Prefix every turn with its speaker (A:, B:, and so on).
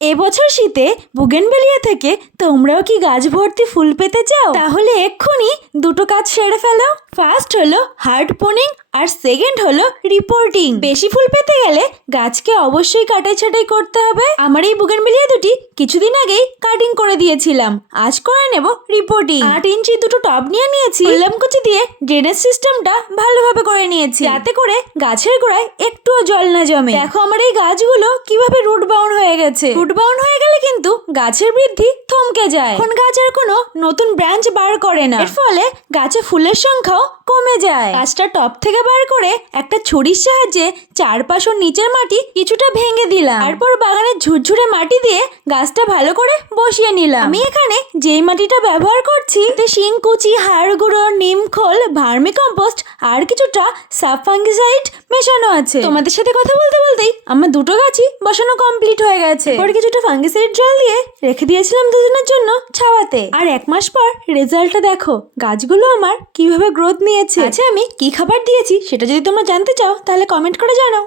A: এবছর শীতে বুগেনবেলিয়া থেকে তোমরাও কি গাছ ভর্তি ফুল পেতে চাও? তাহলে এক্ষুনি দুটো কাজ সেরে ফেলো। ফার্স্ট হলো হার্ড পোনিং আর সেকেন্ড হলো রিপোর্টিং বেশি ফুল পেতে গেলে গাছকে অবশ্যই কাটাই ছাটাই করতে হবে। আমার এই বুগেনবেলিয়া দুটি কিছুদিন আগেই কাটিং করে দিয়েছিলাম। আজ করে নেব রিপোর্টিং আট ইঞ্চি দুটো টব নিয়ে নিয়েছি। কুচি দিয়ে ড্রেনেজ সিস্টেমটা ভালোভাবে করে নিয়েছি। যাতে করে গাছের গোড়ায় একটুও জল না জমে। দেখো আমার এই গাছগুলো কীভাবে রুট বাউন্ড হয়ে গেছে। রুট বাউন্ড হয়ে গেলে কিন্তু গাছের বৃদ্ধি থমকে যায়। এখন গাছের কোনো নতুন ব্রাঞ্চ বার করে না। এর ফলে গাছে ফুলের সংখ্যাও কমে যায়। গাছটা টপ থেকে বার করে একটা ছুরির সাহায্যে চারপাশ ও নিচের মাটি কিছুটা ভেঙে দিলাম। তারপর বাগানের ঝুরঝুরে মাটি দিয়ে গাছটা ভালো করে বসিয়ে নিলাম। আমি এখানে যেই মাটিটা ব্যবহার করছি তাতে শিংকুচি হাড় গুঁড়ো, নিম, খোল, ভার্মি কম্পোস্ট আর কিছুটা সাব ফাঙ্গিসাইড মেশানো আছে। তোমাদের সাথে কথা বলতে বলতেই আমার দুটো গাছই বসানো কমপ্লিট হয়ে গেছে। পরে কিছুটা ফাঙ্গিসাইড জল দিয়ে রেখে দিয়েছিলাম দুদিনের জন্য ছাওয়াতে। আর এক মাস পর রেজাল্টটা দেখো। গাছগুলো আমার কীভাবে গ্রোথ নিয়েছে। আচ্ছা আমি কি খাবার দিয়েছি সেটা যদি তোমরা জানতে চাও, তাহলে কমেন্ট করে জানাও।